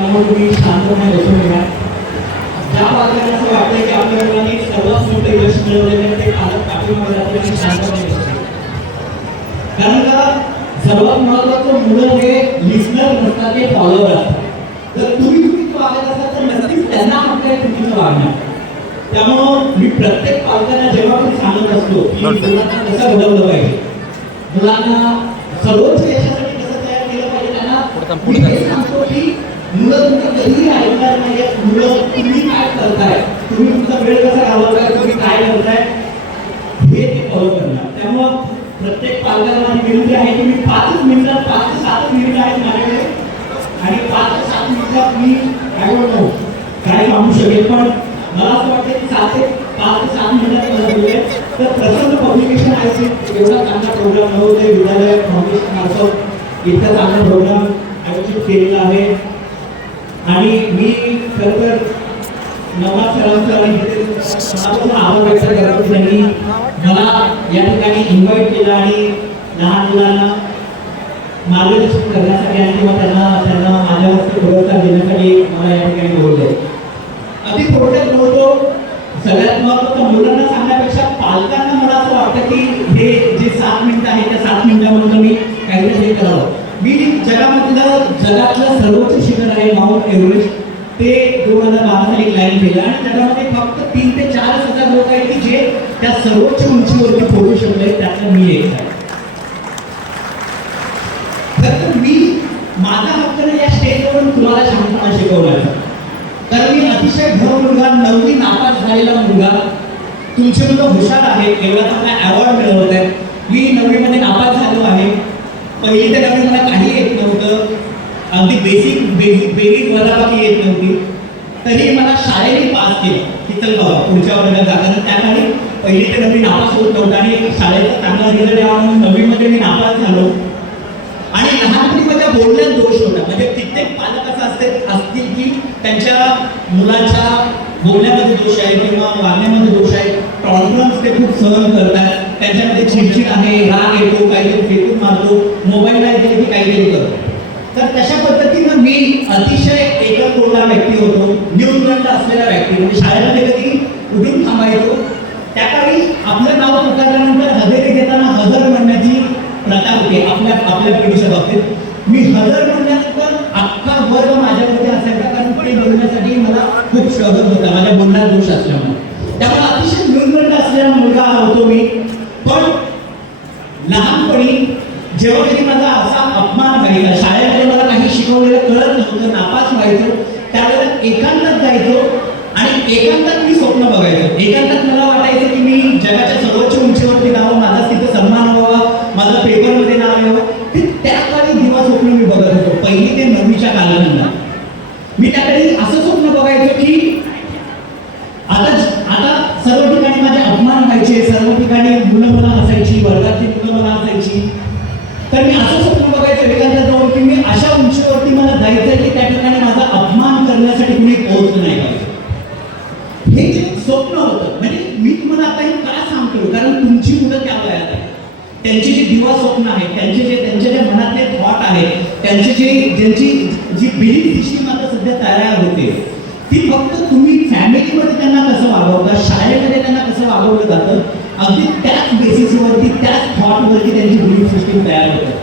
त्यामुळे तुम्ही शांतपणे बसून घ्या ज्या पालकांना असं वाटतंय की आपल्या मुलांनी सर्वात मोठं यश मिळवलेलं आहे ते पालक पाठीमागे शांतपणे कारण का? सर्वात महत्वाचं मुलं हे लिस्नर नसतात ते फॉलोअर असतात जर तुम्ही चुकीचं वागत असाल तर नक्कीच त्यांना आपल्या चुकीचं वागणार. त्यामुळं मी प्रत्येक पालकांना जेव्हा मी सांगत असतो की मुलांना कसं घडवलं पाहिजे मुलांना सर्वोच्च यशासाठी कसं तयार केलं पाहिजे त्यांना मी सांगतो की मुलं तुमचं कधीही ऐकणार नाही मुलं तुम्ही काय करताय तुम्ही तुमचा वेळ कसा घालवताय तुम्ही काय करताय हे ते फॉलो करणार त्यामुळं प्रत्येक पालकाला माझी विनंती आहे की मी पाचच मिनिटात पाच ते सात मिनिट आहेत माझ्याकडे आणि पाच ते सात मिनिटात मी काय म्हणतो काय सांगू शकेल पण मला असं वाटतं की सात ते पाच ते सात मिनिटात मला बोलले तर प्रसन्न पब्लिकेशन आहे एवढा चांगला प्रोग्राम नवोदय विद्यालय फाउंडेशन मार्फत इतका चांगला प्रोग्राम आयोजित केलेला आहे आणि मी खरोखर तर नवाज सरांचं आभार व्यक्त करतो त्यांनी मला या ठिकाणी इन्व्हाइट केलं आणि लहान मुलांना मार्गदर्शन करण्यासाठी आणि किंवा त्यांना त्यांना माझ्या हस्ते पुरस्कार देण्यासाठी मला या ठिकाणी बोलले. अति थोडक्यात बोलतो. सगळ्यात महत्वाचं मुलांना सांगण्यापेक्षा पालकांना मला असं वाटतं की हे जे सात मिनिटं आहे त्या सात मिनिटांमध्ये मी काहीतरी हे करावं. मी जगामधलं जगातलं सर्वोच्च शिखर आहे माउंट एव्हरेस्ट. ते दोन हजार बारा साली क्लाइम केलं आणि त्याच्यामध्ये फक्त तीन ते चारच हजार लोक आहेत की जे त्या सर्वोच्च उंचीवरती पोहोचू शकले. त्यातलं मी एक आहे. तर मी माझा हक्क या स्टेजवरून तुम्हाला शांतपणा शिकवण्याचा तर मी अतिशय भर मुलगा नववी नापास झालेला मुलगा. तुमचे मुलं हुशार आहेत एवढा मला अवॉर्ड मिळवत आहे मी नववीमध्ये नापास झालो आहे. पहिली ते नववी मला अगदी बेसिक बेसिक बेरीज वजाबाकी येत नव्हती. तरी मला शाळेने पास केलं. की चल बाबा पुढच्या वर्गात जाताना त्या काळी पहिली ते नववी नापास होत नव्हतं आणि शाळेचा चांगला रिझल्ट यावा म्हणून नववीमध्ये मी नापास झालो. आणि लहानपणी माझ्या बोलण्यात दोष होता. म्हणजे कित्येक पालक असं असते असतील की त्यांच्या मुलाच्या बोलण्यामध्ये दोष आहे किंवा वागण्यामध्ये दोष आहे. टॉलरन्स ते खूप सहन करतात. त्यांच्यामध्ये चिडचिड आहे राग येतो काहीतरी फेकून मारतो. मोबाईल नाही दिले की काहीतरी करतो. तर तशा पद्धतीनं मी अतिशय एकलकोंडा व्यक्ती होतो न्यूनगंड असलेला व्यक्ती म्हणजे शाळेमध्ये कधी उठून थांबायचो त्या काळी आपलं नाव पुकारल्यानंतर हजेरी देताना हजर म्हणण्याची प्रथा होती आपल्या आपल्या पिढीच्या बाबतीत. मी हजर म्हणल्यानंतर अख्खा वर्ग माझ्यामध्ये असायचा कारण ते बोलण्यासाठी मला खूप स्ट्रगल होता माझ्या बोलण्यात दोष असल्यामुळे. त्यामुळे अतिशय न्यूनगंड असलेला मुलगा होतो मी. पण लहानपणी जेव्हा कधी माझा असा अपमान व्हायचा शाळेमध्ये मला काही शिकवलेलं कळत नव्हतं नापास व्हायचो. त्यावेळेला एकांतात जायचो आणि एकांतात मी स्वप्न बघायचो. एकांतात मला वाटायचं की मी जगाच्या सर्वोच्च उंचीवरती जावं माझा तिथं सन्मान व्हावा माझं पेपरमध्ये नाव यावं. ते त्या काळी दिवा स्वप्न मी बघत होतो पहिली ते नववीच्या कालानंतर. मी त्याकडे असं स्वप्न बघायचो की आता आता सर्व ठिकाणी माझे अपमान व्हायचे सर्व ठिकाणी मुलं मला हसायची वर्गातली मुलं मला हसायची तर मी असं स्वप्न बघायचं एखाद्या जवळ की मी अशा उंचीवरती मला जायचं की त्या ठिकाणी माझा अपमान करण्यासाठी कुणी पोहोचलं नाही पाहिजे. हे जे स्वप्न होतं म्हणजे मी तुम्हाला आता हे का सांगतो कारण तुमची मुलं त्या वयात आहे त्यांची जी दिवा स्वप्न आहे त्यांचे जे त्यांच्या जे मनातले थॉट आहेत त्यांची जे ज्यांची जी बिलीफ सिस्टीम आता सध्या तयार होते ती फक्त तुम्ही फॅमिलीमध्ये त्यांना कसं वागवता शाळेमध्ये त्यांना कसं वागवलं जातं अगदी त्याच बेसिसवरती त्याच थॉटवरती त्यांची बिलीफ सिस्टीम तयार होते.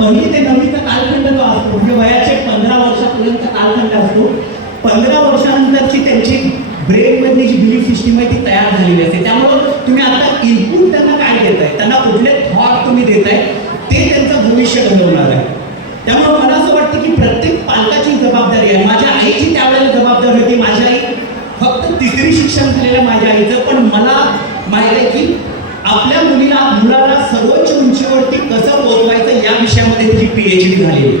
पहिली ते नववीचा कालखंड जो असतो म्हणजे वयाचे पंधरा वर्षापर्यंत कालखंड असतो पंधरा वर्षानंतरची त्यांची ब्रेनमधली जी बिलीफ सिस्टीम आहे ती तयार झालेली असते. त्यामुळं तुम्ही आता इनपुट त्यांना काय देताय? त्यांना कुठले थॉट तुम्ही देताय ते त्यांचं भविष्य घडवणार आहे. त्यामुळे मला असं वाटतं की प्रत्येक पालकाची जबाबदारी आहे. माझ्या आईची त्यावेळेला जबाबदारी होती. माझी आई फक्त तिसरी शिक्षण झालेलं माझ्या आईचं. पण मला माहिती आहे की आपल्या मुलीला मुलाला सर्वोच्च उंचीवरती कसं पोहोचवायचं या विषयामध्ये तिची पी एच डी झालेली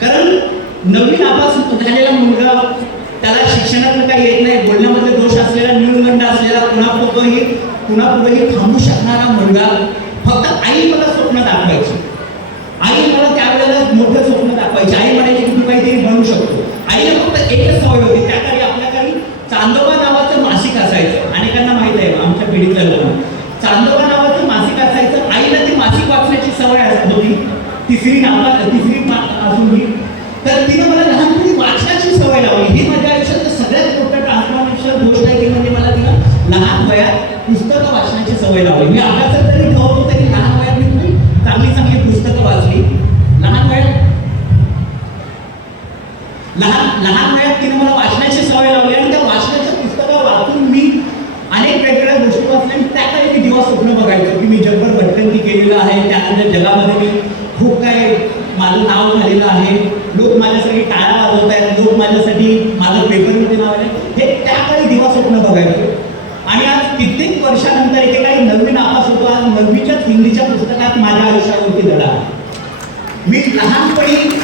कारण नवीन आपासून झालेला मुलगा त्याला शिक्षणातलं काही येत नाही. बोलण्यामध्ये दोष असलेला न्यूनगंड असलेला कुणापुढंही कुणापुढंही थांबू शकणारा मुलगा फक्त आई मला स्वप्न दाखवायची आई मला त्यावेळेला मोठं स्वप्न दाखवायची आई म्हणायची की तू काहीतरी बनू शकतो आईला फक्त एकच सवय होती त्या काळी आपल्याकडे चांदोबा नावाचं मासिक असायचं अनेकांना माहीत आहे आमच्या पिढीतल्या लोकांना चांदोबा नावाचं मासिक असायचं आईला ती मासिक वाचण्याची सवय असत होती तिसरी नावा तिसरी मा- असून ही तर तिनं मला लहानपणी वाच लहान वयात पुस्तकं वाचनाची सवय लावली. मी अभ्यासात तरी ठेवतो तरी लहान वयात मी चांगली चांगली पुस्तकं वाचली. लहान वयात? लहान लहान वयात तिने मला वाचण्याची सवय लावली आणि त्या वाचण्याच्या पुस्तकं वाचून मी अनेक वेगवेगळ्या गोष्टी वाचल्या आणि त्या काही मी दिवस स्वप्न बघायचो की मी जगभर भटकंती केलेलं आहे. त्यानंतर जगामध्ये मी खूप काय माझं नाव झालेलं आहे. लोक माझ्यासाठी टाळा वाजवत आहेत लोक माझ्यासाठी माझं पेपरमध्ये नाव आहे हे त्या काळी दिवस स्वप्न बघायचो आणि आज कित्येक वर्षानंतर एकेकाळी नववी नापास होतो आज नववीच्याच हिंदीच्या पुस्तकात माझ्या आयुष्यावरती धडा. आहे. मी लहानपणी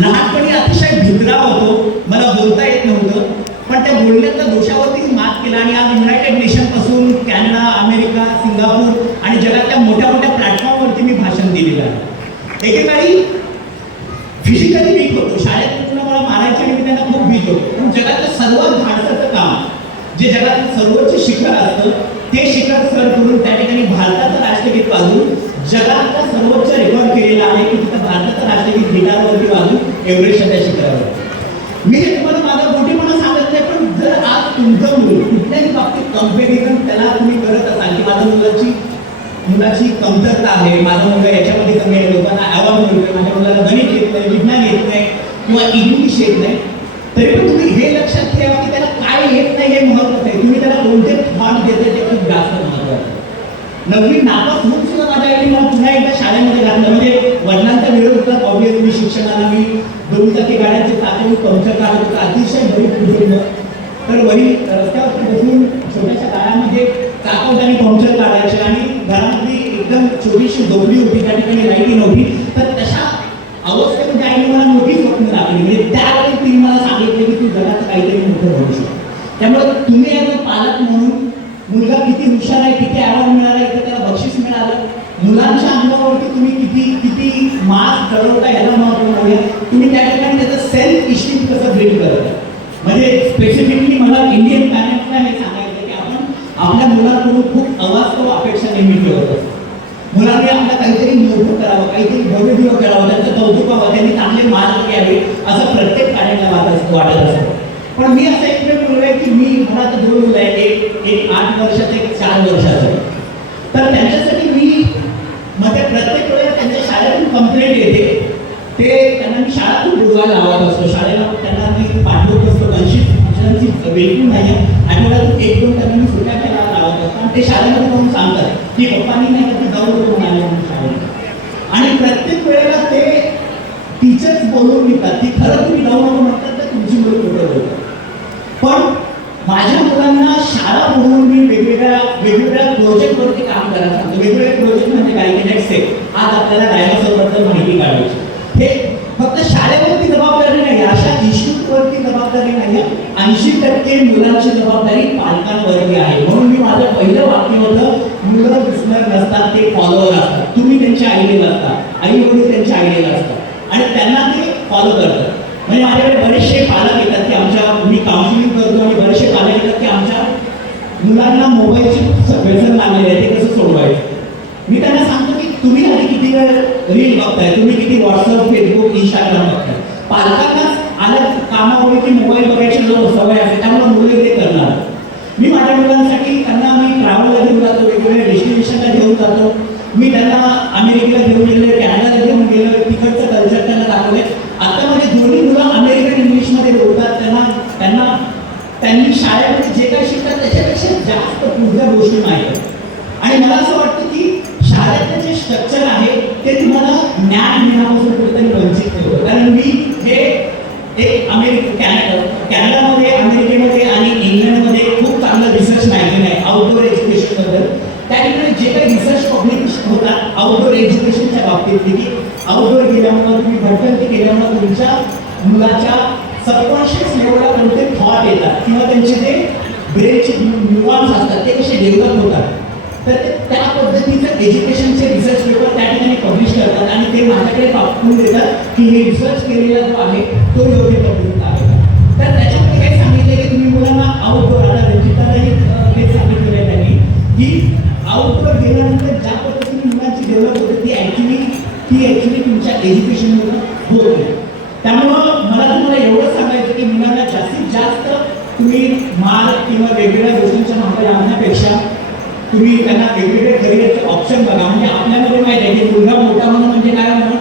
लहानपणी अतिशय भिंगरा होतो. मला बोलता येत नव्हतं. पण त्या बोलण्याच्या दोषावरती मात केला आणि आज युनायटेड नेशनपासून कॅनडा अमेरिका सिंगापूर आणि जगातल्या मोठ्या मोठ्या प्लॅटफॉर्मवरती मी भाषण दिलेलं आहे. एकेकाळी फिजिकली वीक होतो. शाळेत मुलं मला मारायचे आणि मी त्यांना खूप वीक होतो. पण जगातलं सर्वात धाडसाचं काम जे जगातलं सर्वोच्च शिखर असतं ते शिखर सर करून त्या ठिकाणी भारताचं राष्ट्रगीत वाजून जगातला सर्वोच्च रेकॉर्ड केलेला आहे. की तिथं भारताचं राष्ट्रगीत गिटारवरती वाजून एव्हरेस्टच्या त्या शिखरावर. मी हे तुम्हाला माझा मोठेपणा सांगत नाही पण जर आज तुमचं मुलं कुठल्याही बाबतीत कंपॅरिझन त्याला तुम्ही करत असाल की माझ्या मुलाची मुलाची कमतरता आहे माझा मुलगा याच्यामध्ये कमी आहे लोकांना अवॉर्ड मिळतोय माझ्या मुलाला गणित येत नाही विज्ञान येत नाही किंवा इंग्लिश येत नाही तरी पण तुम्ही हे लक्षात ठेवा की त्याला काय येत नाही हे महत्वाचं आहे. तुम्ही त्याला कोणते भाग देते ते खूप जास्त महत्वाचं आहे नववी नापास होऊन सुद्धा माझ्या आईने मला पुन्हा एकदा शाळेमध्ये घातलं. म्हणजे वडिलांचा विरोध होता ऑब्विसली शिक्षणाला मी दोन चाकी गाड्यांचे चाके मी पंक्चर काढत होता. अतिशय गरीब कुटुंब तर वडील रस्त्यावरती बसून छोट्याशा गाड्यामध्ये चाकवताना पंक्चर काढायचे आणि घरामध्ये एकदम छोटीशी झोपडी होती त्या ठिकाणी लाईटी नव्हती. तर तशा अवस्थेमध्ये आईने मला मोठी स्वप्न लागली म्हणजे त्यावेळी तिने मला सांगितले की तू जगाचं काहीतरी मोठं भविष्य त्यामुळे तुम्ही ॲज पालक म्हणून मुलगा किती हुशार आहे किती अवॉर्ड मिळाला इथं त्याला बक्षीस मिळालं. मुलांच्या अंगावरती तुम्ही किती किती मार्क्स चढवता याला महत्त्व नाही. तुम्ही त्या ठिकाणी त्याचं सेल्फ इस्टीम कसं बिल्ड करता? म्हणजे स्पेसिफिकली मला इंडियन पॅरेंट्सला हे सांगायचं की आपण आपल्या मुलांकडून खूप अवास्तव अपेक्षा नेहमी ठेवत असतो. मुलांनी आपलं काहीतरी मोठं करावं काहीतरी भव्य दिवं करावं त्यांचं कौतुक व्हावं त्यांनी चांगले मार्क घ्यावे असं प्रत्येक पॅरेंटला वाटत वाटत असतो. पण मी असं एक वेळ बोललो मला तर दोन मुलं आहेत एक एक आठ वर्षाचं एक चार वर्षाचं तर त्यांच्यासाठी मी मध्ये प्रत्येक वेळेला त्यांच्या शाळेतून कंप्लेंट येते. ते त्यांना मी शाळातून बुडवायला लावत असतो. शाळेला त्यांना मी पाठवत असतो. ऐंशी शिक्षणाची वेगळी नाही आहे. आठवड्यातून एक दोन त्यांना मी सुट्ट्या घ्यायला लावत असतो. आणि ते शाळेमध्ये जाऊन सांगतात. की पप्पांनी नाही तर जाऊ करून आले म्हणून शाळेत आणि प्रत्येक वेळेला ते टीचर्स बोलून घेतात की खरं तुम्ही जाऊ नको म्हणतात तर तुमची मुलं कुठं बोलतात. पण माझ्या मुलांना शाळा म्हणून मी वेगवेगळ्या वेगवेगळ्या प्रोजेक्टवरती काम करायला सांगतो म्हणजे वेगवेगळे प्रोजेक्ट म्हणजे काय की नेक्स्ट स्टेप आज आपल्याला डायनोसॉरबद्दल माहिती काढायची. हे फक्त शाळेवरती जबाबदारी नाही अशा इश्यूवरती जबाबदारी नाही. ऐंशी टक्के मुलांची जबाबदारी पालकांवरती आहे म्हणून मी माझं पहिलं वाक्य होतं मुलं विस्मर नसतात ते फॉलोअर असतात तुम्ही त्यांचे आईलेला असतात आई वडील त्यांचे आईलेला असतात आणि त्यांना ते फॉलो करतात म्हणजे माझ्याकडे बरेचसे पालक येतात की आमच्या मी काउन्सिलिंग करतो आणि बरेचसे पालक येतात की आमच्या मुलांना मोबाईलची व्यसन लागलेले आहे ते कसं सोडवायचं मी त्यांना सांगतो की तुम्ही आधी किती वेळ किती बघताय तुम्ही किती व्हॉट्सअप फेसबुक इंस्टाग्राम बघताय. पालकांनाच आलं कामामुळे की मोबाईल बघायची जो सवय असते त्यामुळे मुले ते करणार. मी माझ्या मुलांसाठी त्यांना मी ट्रॅव्हलला घेऊन जातो वेगवेगळ्या डेस्टिनेशनला घेऊन जातो. मी त्यांना अमेरिकेला घेऊन गेलो कॅनडाला घेऊन गेलो तिकडचं कल्चर त्यांना दाखवले आता माझे दोन्ही मुलं अमेरिकन इंग्लिशमध्ये बोलतात त्यांना त्यांना त्यांनी शाळेमध्ये जे काही शिकतात त्याच्यापेक्षा जास्त पुढल्या गोष्टी माहीत आणि मला असं वाटतं की शाळेतलं जे स्ट्रक्चर आहे ते तुम्हाला ज्ञान घेण्यापासून कुठेतरी वंचित केलं कारण मी हे एक अमेरिका कॅनडामध्ये अमेरिकेमध्ये आणि इंग्लंडमध्ये खूप चांगलं रिसर्च माहिती आहे आउटडोअर एज्युकेशनबद्दल त्या ठिकाणी जे काही रिसर्च पब्लिश होतात आउटडोर एज्युकेशनच्या बाबतीत की आउटडोअर गेल्यामुळं तुम्ही भटकंती केल्यामुळं तुमच्या मुलाच्या सबकॉन्शियस लेवलला कोणते थॉट येतात किंवा त्यांचे ते ब्रेनचे न्यूरॉन्स असतात ते कसे डेव्हलप होतात तर त्या पद्धतीचं एज्युकेशनचे रिसर्च पेपर त्या ठिकाणी पब्लिश करतात आणि ते माझ्याकडे पाठवून देतात की हे रिसर्च केलेला जो आहे तो योग्य पद्धतीचा ऑप्शन बघा. म्हणजे आपल्यामध्ये माहिती आहे की मुलगा मोठा होणं म्हणजे काय होणं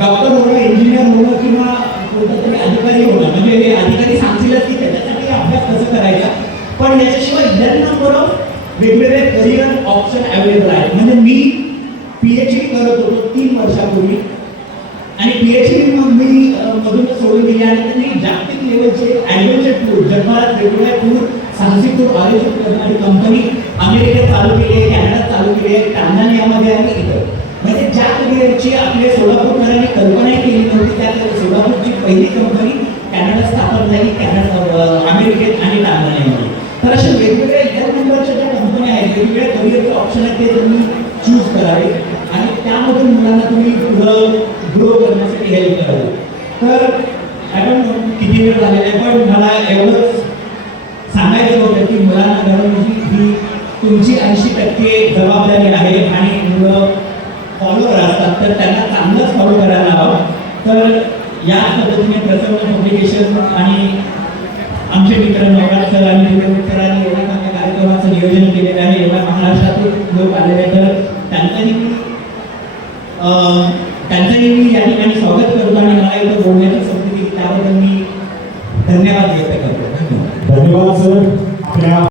डॉक्टर होणं इंजिनियर होणं किंवा कोणतं तरी अधिकारी होणं. म्हणजे हे अधिकारी सांगतीलच की त्याच्यासाठी अभ्यास कसं करायचा? पण याच्याशिवाय त्यांना वेगवेगळे करिअर ऑप्शन अवेलेबल आहेत. म्हणजे मी पी एच डी करत होतो तीन वर्षापूर्वी. आणि पी एच डी मग मी मधून सोडून दिली आणि त्यांनी जागतिक लेवलचे ॲडव्हेंचर टूर जगभरात वेगवेगळ्या टूर साहसी टूर आयोजित करणारी कंपनी अमेरिकेत चालू केली आहे कॅनडात चालू केली आहे टांझानियामध्ये आणि इतर. म्हणजे ज्या करिअरची आपले सोलापूरकरांनी कल्पनाही केली नव्हती त्या सोलापूरची पहिली कंपनी कॅनडा स्थापन झाली कॅनडा अमेरिकेत आणि टांझानियामध्ये. तर अशा वेगवेगळ्या इतर नंबरच्या ज्या कंपन्या आहेत वेगवेगळ्या करिअरचे ऑप्शन आहेत ते तुम्ही चूज करावे. आणि त्यामधून मुलांना तुम्ही पुढं ग्रो करण्यासाठी हेल्प करावी. तर आय डोंट नो किती वेळ झालेला आहे? पण मला एवढंच सांगायचं होतं की मुलांना घडवण्याची ही तुमची ऐंशी टक्के जबाबदारी आहे आणि मुलं फॉलोअर असतात तर त्यांना चांगलंच फॉलो करायला हवं. तर या पद्धतीने प्रसन्न पब्लिकेशन आणि आमचे मित्र नवराज सर आणि मित्रांनी एवढ्या चांगल्या कार्यक्रमाचं नियोजन केलेलं आहे. एवढ्या महाराष्ट्रातील लोक आलेले आहेत तर त्यांचंही मी त्यांचंही मी या ठिकाणी स्वागत करतो आणि मला इथं बोलण्याची संधी दिली. त्याबद्दल मी धन्यवाद देतो करतो